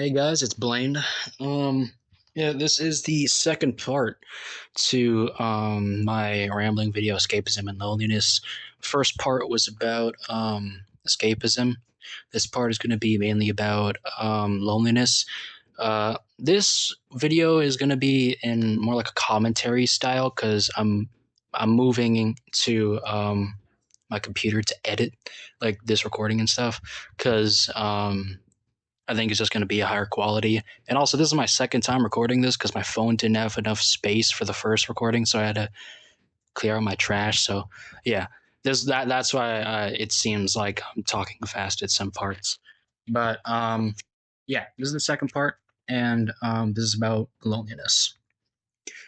Hey guys, it's Blaine. Yeah, this is the second part to my rambling video, Escapism and Loneliness. First part was about escapism. This part is going to be mainly about loneliness. This video is going to be in more like a commentary style because I'm moving to my computer to edit like this recording and stuff because I think it's just going to be a higher quality. And also, this is my second time recording this because my phone didn't have enough space for the first recording, so I had to clear out my trash. So, yeah, that's why it seems like I'm talking fast at some parts. But yeah, this is the second part, and this is about loneliness.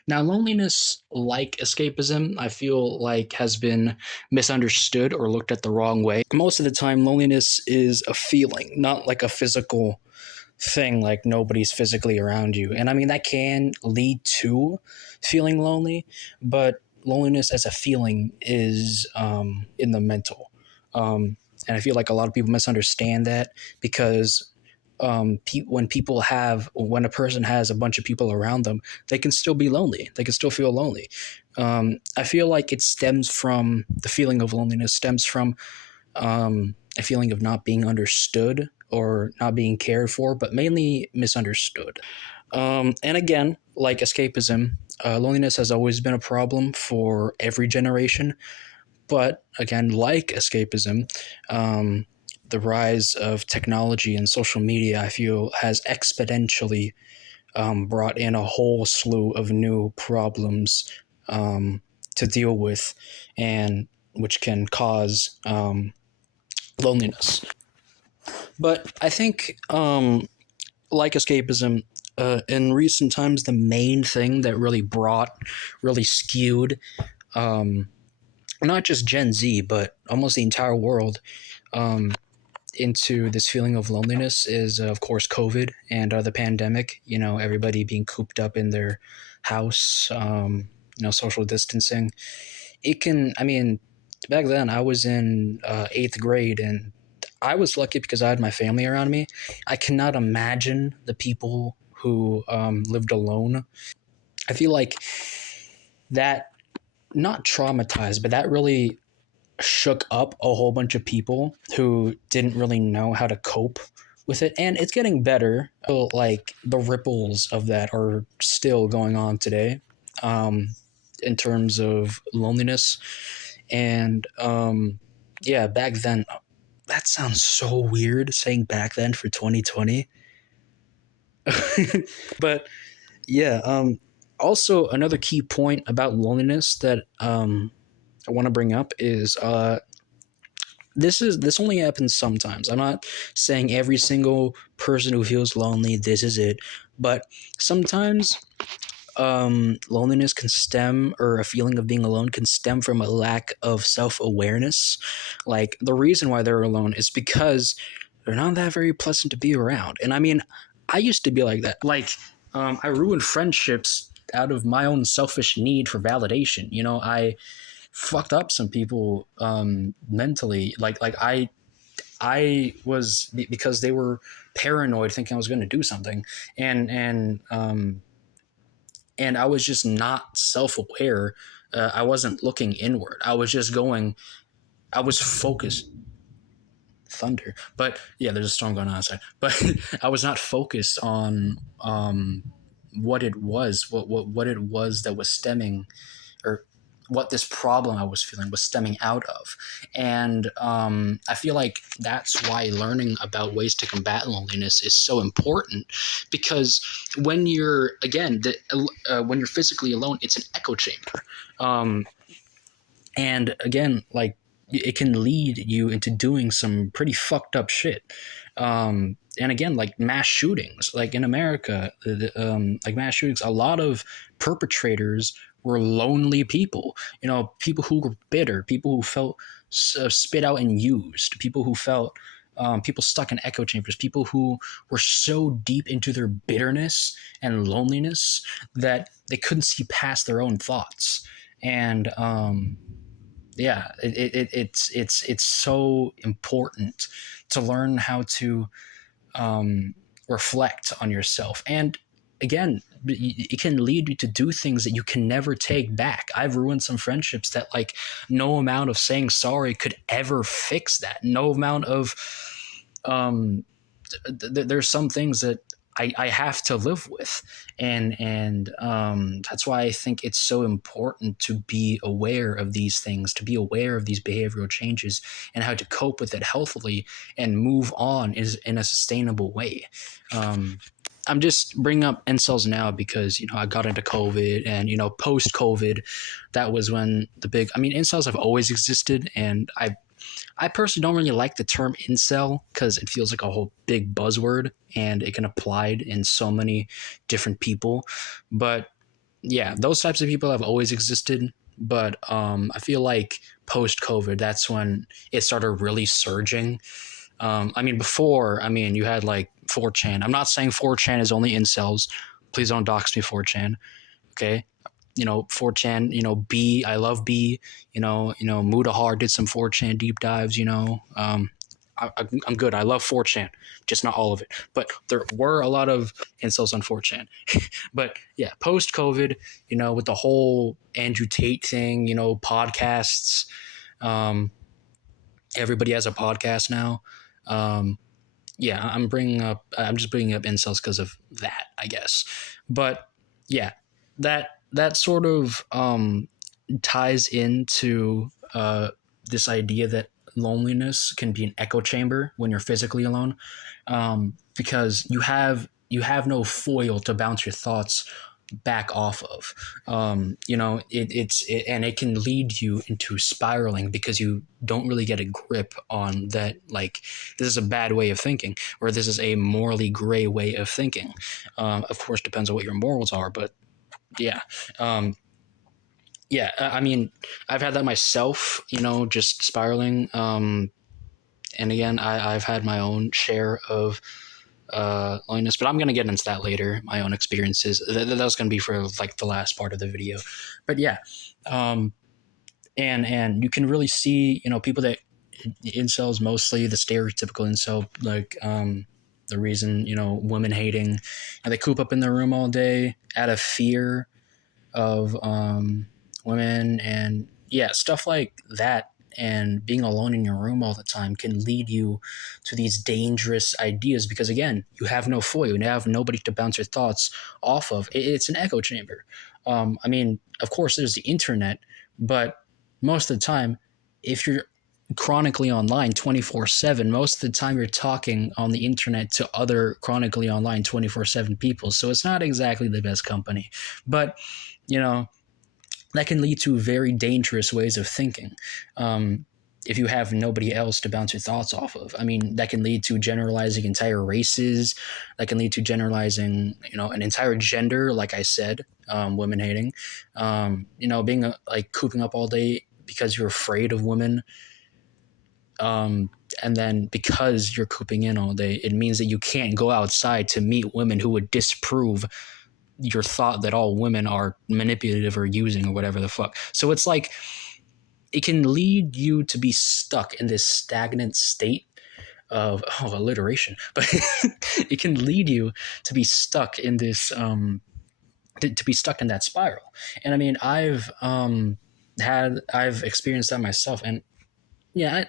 Now, loneliness, like escapism, I feel like has been misunderstood or looked at the wrong way. Most of the time, loneliness is a feeling, not like a physical thing, like nobody's physically around you. And I mean, that can lead to feeling lonely, but loneliness as a feeling is in the mental. And I feel like a lot of people misunderstand that because when a person has a bunch of people around them, they can still be lonely. They can still feel lonely. I feel like it stems from the feeling of loneliness, stems from a feeling of not being understood or not being cared for, but mainly misunderstood. And again, like escapism, loneliness has always been a problem for every generation. But again, like escapism, the rise of technology and social media, I feel, has exponentially brought in a whole slew of new problems to deal with, and which can cause loneliness. But I think, like escapism, in recent times, the main thing that really skewed, um, not just Gen Z, but almost the entire world, um, into this feeling of loneliness is, of course, COVID and the pandemic. You know, everybody being cooped up in their house, social distancing. I mean, back then I was in eighth grade and I was lucky because I had my family around me. I cannot imagine the people who lived alone. I feel like that, not traumatized, but that really shook up a whole bunch of people who didn't really know how to cope with it. And it's getting better. Like the ripples of that are still going on today, in terms of loneliness. And yeah, back then, that sounds so weird saying back then for 2020. But yeah, also another key point about loneliness that I want to bring up is this only happens sometimes. I'm not saying every single person who feels lonely, this is it, but sometimes loneliness can stem, or a feeling of being alone can stem from a lack of self-awareness. Like the reason why they're alone is because they're not that very pleasant to be around. And I mean, I used to be like that. Like, I ruined friendships out of my own selfish need for validation. You know, I fucked up some people mentally. I was, because they were paranoid, thinking I was going to do something, and I was just not self-aware. I wasn't looking inward. I was just going. I was focused. Thunder, but yeah, there's a storm going on outside. But I was not focused on what it was, what it was that was stemming, or what this problem I was feeling was stemming out of. And I feel like that's why learning about ways to combat loneliness is so important, because when you're, again, when you're physically alone, it's an echo chamber. Um, and again, like, it can lead you into doing some pretty fucked up shit. And again, like mass shootings, like in America, like mass shootings, a lot of perpetrators were lonely people. You know, people who were bitter, people who felt spit out and used, people who felt, people stuck in echo chambers, people who were so deep into their bitterness and loneliness that they couldn't see past their own thoughts. And yeah, it's so important to learn how to reflect on yourself. And again, it can lead you to do things that you can never take back. I've ruined some friendships that, like, no amount of saying sorry could ever fix that. No amount of there's some things that I have to live with, and that's why I think it's so important to be aware of these things, to be aware of these behavioral changes, and how to cope with it healthily and move on is in a sustainable way. I'm just bringing up incels now because, you know, I got into COVID, and, you know, post COVID, that was when the big, I mean, incels have always existed, and I personally don't really like the term incel because it feels like a whole big buzzword and it can apply in so many different people. But yeah, those types of people have always existed. But I feel like post COVID, that's when it started really surging. I mean, before, I mean, you had like 4chan. I'm not saying 4chan is only incels. Please don't dox me, 4chan. Okay. You know, 4chan, you know, B, I love B, you know, Mudahar did some 4chan deep dives, you know. I'm good. I love 4chan, just not all of it. But there were a lot of incels on 4chan. But yeah, post COVID, you know, with the whole Andrew Tate thing, you know, podcasts, everybody has a podcast now. Yeah, I'm just bringing up incels because of that, I guess. But yeah, that sort of ties into this idea that loneliness can be an echo chamber when you're physically alone, because you have no foil to bounce your thoughts back off of. You know, and it can lead you into spiraling because you don't really get a grip on that, like, this is a bad way of thinking, or this is a morally gray way of thinking. Of course, depends on what your morals are, but yeah. Yeah, I mean, I've had that myself, you know, just spiraling. And again, I've had my own share of loneliness, but I'm going to get into that later, my own experiences. That was going to be for like the last part of the video. But yeah, and you can really see, you know, people that incels, mostly the stereotypical incel, like the reason, you know, women hating, and they coop up in their room all day out of fear of women, and yeah, stuff like that. And being alone in your room all the time can lead you to these dangerous ideas because, again, you have no foil, you have nobody to bounce your thoughts off of. It's an echo chamber. I mean, of course, there's the internet, but most of the time, if you're chronically online 24/7, most of the time you're talking on the internet to other chronically online 24/7 people, so it's not exactly the best company. But, you know, that can lead to very dangerous ways of thinking. If you have nobody else to bounce your thoughts off of, I mean, that can lead to generalizing entire races. That can lead to generalizing, you know, an entire gender. Like I said, women hating, you know, being like cooping up all day because you're afraid of women. And then because you're cooping in all day, it means that you can't go outside to meet women who would disprove your thought that all women are manipulative or using or whatever the fuck. So it's like, it can lead you to be stuck in this stagnant state of alliteration, but it can lead you to be stuck in this to be stuck in that spiral. And I mean, I've experienced that myself, and yeah,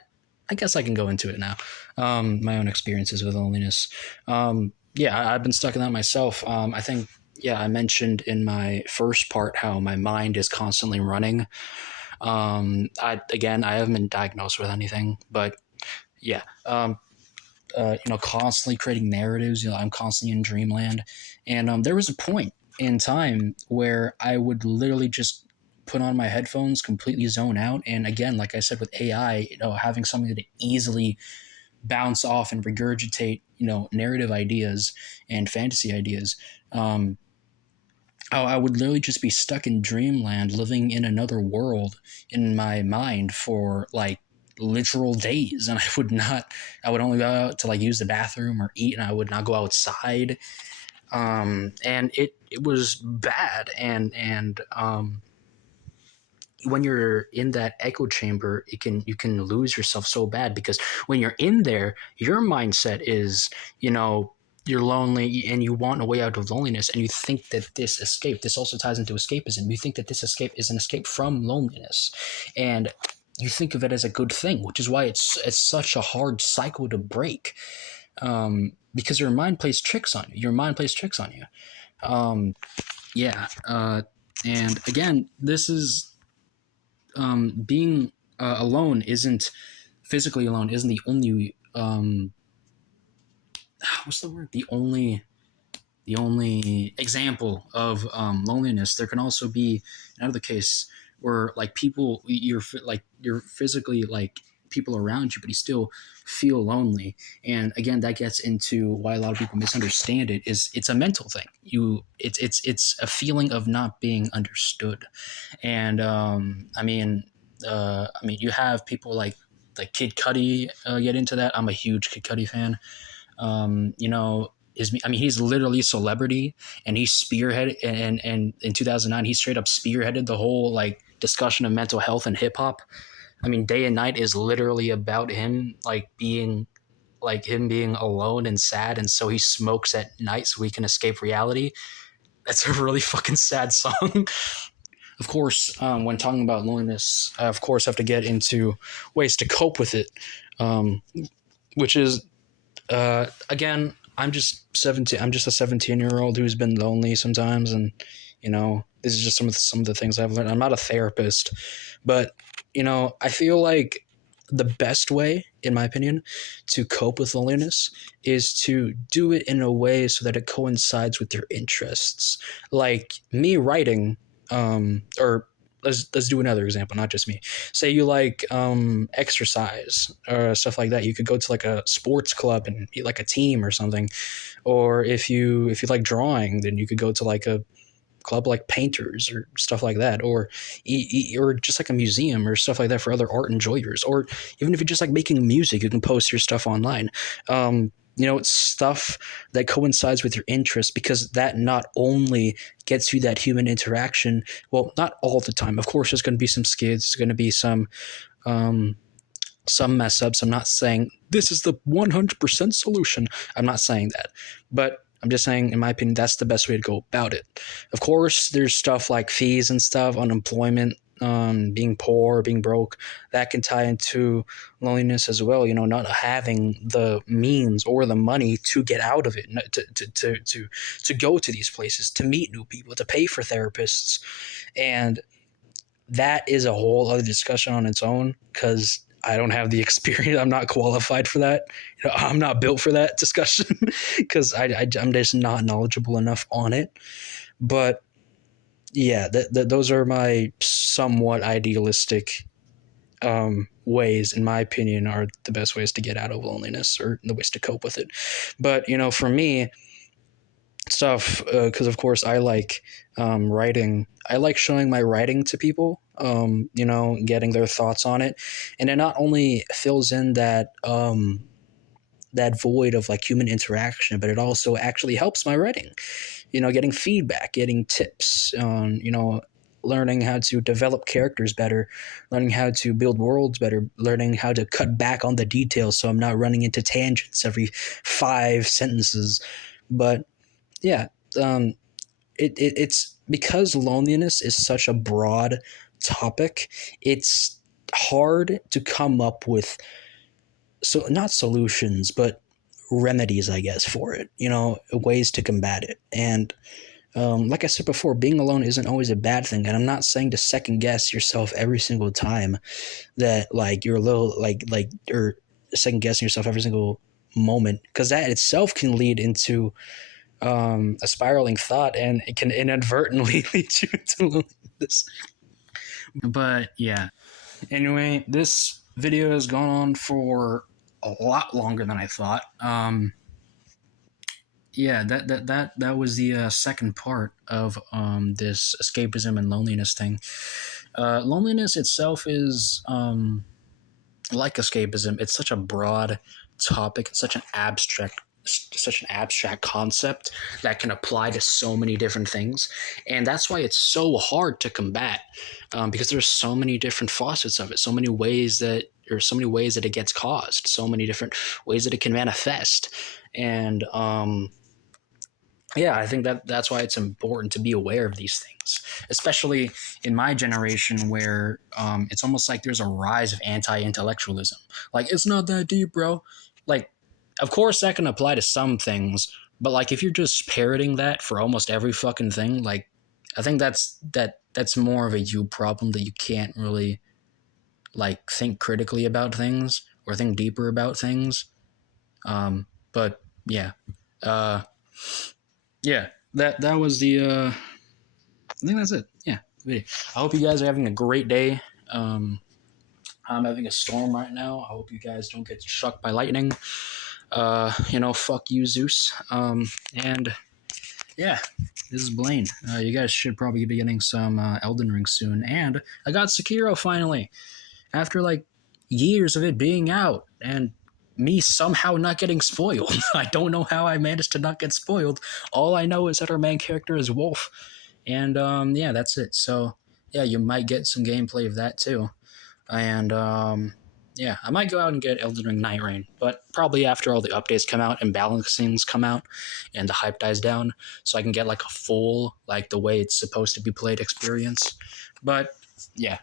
I guess I can go into it now. My own experiences with loneliness. Yeah, I've been stuck in that myself. I think, yeah, I mentioned in my first part how my mind is constantly running. I haven't been diagnosed with anything, but yeah, you know, constantly creating narratives. You know, I'm constantly in dreamland, and there was a point in time where I would literally just put on my headphones, completely zone out, and again, like I said, with AI, you know, having something to easily bounce off and regurgitate, you know, narrative ideas and fantasy ideas. I would literally just be stuck in dreamland, living in another world in my mind for like literal days, and I would only go out to like use the bathroom or eat, and I would not go outside. And it was bad, and when you're in that echo chamber, you can lose yourself so bad, because when you're in there, your mindset is, you know, you're lonely and you want a way out of loneliness, and you think that this also ties into escapism. You think that this escape is an escape from loneliness, and you think of it as a good thing, which is why it's such a hard cycle to break, because your mind plays tricks on you. Yeah. And again, this is being alone isn't physically alone isn't the only what's the word the only example of loneliness. There can also be another case where like people you're physically like people around you, but you still feel lonely. And again, that gets into why a lot of people misunderstand it. Is it's a mental thing. It's a feeling of not being understood. And you have people like Kid Cudi get into that. I'm a huge Kid Cudi fan. He's literally a celebrity, and he spearheaded, and in 2009 he straight up spearheaded the whole like discussion of mental health and hip hop. I mean, Day and Night is literally about him being alone and sad, and so he smokes at night so he can escape reality. That's a really fucking sad song. Of course, when talking about loneliness, I of course have to get into ways to cope with it, which is again, I'm just 17. I'm just a 17-year-old who's been lonely sometimes, and this is just some of the things I've learned. I'm not a therapist, but I feel like the best way, in my opinion, to cope with loneliness is to do it in a way so that it coincides with your interests. Like me writing, or let's do another example, not just me. Say you like exercise or stuff like that. You could go to like a sports club and be like a team or something. Or if you like drawing, then you could go to like a club like painters or stuff like that, or just like a museum or stuff like that for other art enjoyers. Or even if you're just like making music, you can post your stuff online. It's stuff that coincides with your interests, because that not only gets you that human interaction. Well, not all the time, of course. There's going to be some skids, there's going to be some mess ups. I'm not saying this is the 100% solution. I'm not saying that, but I'm just saying, in my opinion, that's the best way to go about it. Of course, there's stuff like fees and stuff, unemployment, being poor, being broke, that can tie into loneliness as well. Not having the means or the money to get out of it, to go to these places, to meet new people, to pay for therapists. And that is a whole other discussion on its own, because I don't have the experience. I'm not qualified for that. I'm not built for that discussion, because I'm just not knowledgeable enough on it. But yeah, those are my somewhat idealistic ways, in my opinion, are the best ways to get out of loneliness, or the ways to cope with it. But for me, stuff, because of course I like writing. I like showing my writing to people, getting their thoughts on it, and it not only fills in that void of like human interaction, but it also actually helps my writing. Getting feedback, getting tips on learning how to develop characters better, learning how to build worlds better, learning how to cut back on the details so I'm not running into tangents every 5 sentences. But yeah, it's because loneliness is such a broad topic. It's hard to come up with, so not solutions, but remedies, I guess, for it. Ways to combat it. And like I said before, being alone isn't always a bad thing. And I'm not saying to second guess yourself every single time that like you're a little or second guessing yourself every single moment, because that itself can lead into a spiraling thought, and it can inadvertently lead you to loneliness. But yeah, anyway, this video has gone on for a lot longer than I thought. Yeah, that was the second part of this escapism and loneliness thing. Loneliness itself is like escapism. It's such a broad topic. It's such an abstract such an abstract concept that can apply to so many different things, and that's why it's so hard to combat, because there's so many different facets of it, so many ways that it gets caused, so many different ways that it can manifest, and yeah, I think that's why it's important to be aware of these things, especially in my generation where it's almost like there's a rise of anti-intellectualism. Like, it's not that deep, bro. Like, of course that can apply to some things, but like if you're just parroting that for almost every fucking thing, like I think that's more of a you problem, that you can't really like think critically about things or think deeper about things. But yeah. Uh yeah, that was the I think that's it. Yeah, I hope you guys are having a great day. I'm having a storm right now. I hope you guys don't get struck by lightning. Fuck you, Zeus. And yeah, this is Blaine. You guys should probably be getting some Elden Ring soon. And I got Sekiro finally, after like years of it being out, and me somehow not getting spoiled. I don't know how I managed to not get spoiled. All I know is that our main character is Wolf, and yeah, that's it. So yeah, you might get some gameplay of that too, and yeah, I might go out and get Elden Ring Night Rain, but probably after all the updates come out and balancings come out and the hype dies down, so I can get like a full, like the way it's supposed to be played experience. But yeah,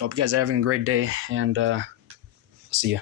hope you guys are having a great day, and see ya.